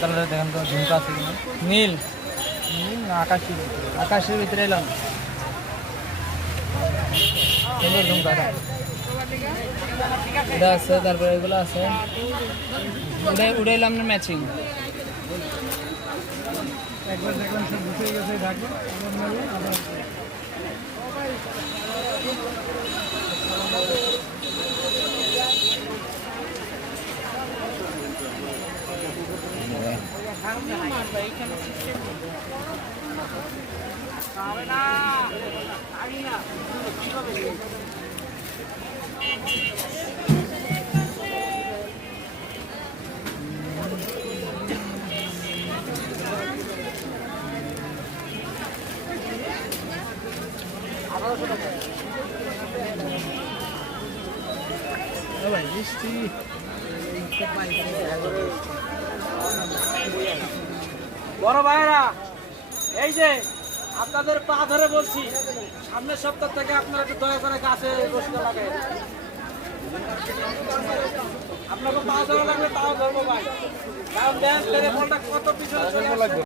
কালারে দেখেন তো ঝুমকা আছে কিনা। নীল নীল না আকাশি, আকাশের ভিতরে এলাম সুন্দর ঝুমকা এটা আছে। তারপরে এগুলো আছে, উড়াইলাম না ম্যাচিং। একবার দেখলাম সব গুছিয়ে গেছে ঢাকা আবার বড় ভাইরা, এই যে আপনাদের পা ধরে বলছি, সামনের সপ্তাহ থেকে আপনারা একটু দয়া করে গাছে বসতে লাগে। আপনাকে পা ধরা লাগবে তাও ধরবো ভাই, কারণ দেন ফলটা কত পিছনে চলে আসবে।